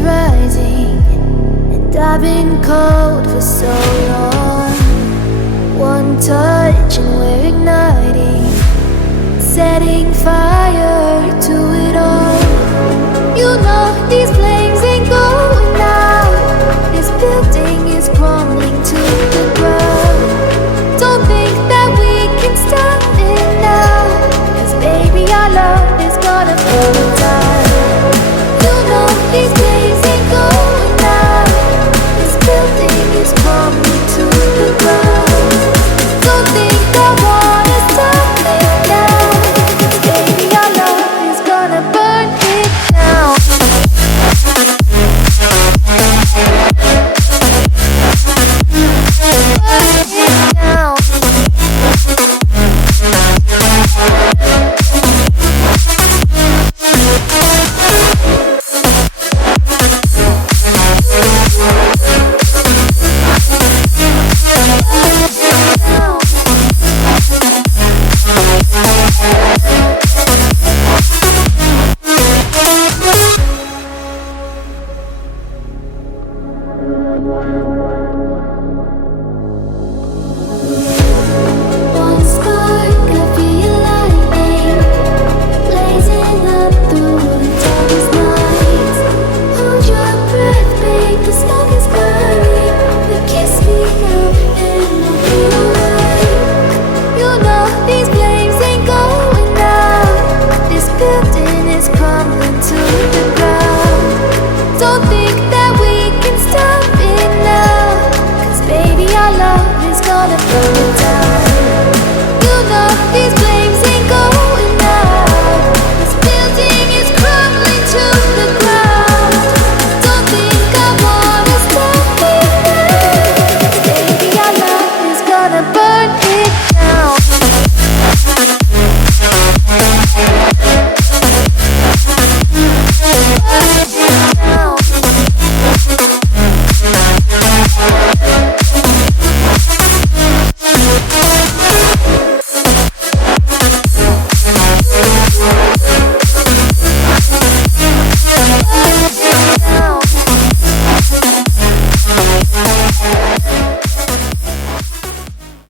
is rising, and I've been cold for so long. One touch and we're igniting, setting fire to it all. You know these flames ain't going out. This building is crumbling to the ground. Don't think that we can stop it now, 'cause baby our love is gonna burn it down. You know these flames ain't going out. This building is crumbling to the ground. Don't think I wanna stop it now, 'cause baby our love is gonna burn it down. One spark, I feel lightning blazing up through the darkest nights. Hold your breath, babe, the smoke is burning. You kiss me now and I'll be alright. You know these flames ain't going out. This building is crumbling to the ground. Don't think that we can stop it now, 'cause baby our love is gonna burn it down. You know these flames ain't going out. This building is crumbling to the ground. Don't think I wanna stop it now, 'cause baby our love is gonna burn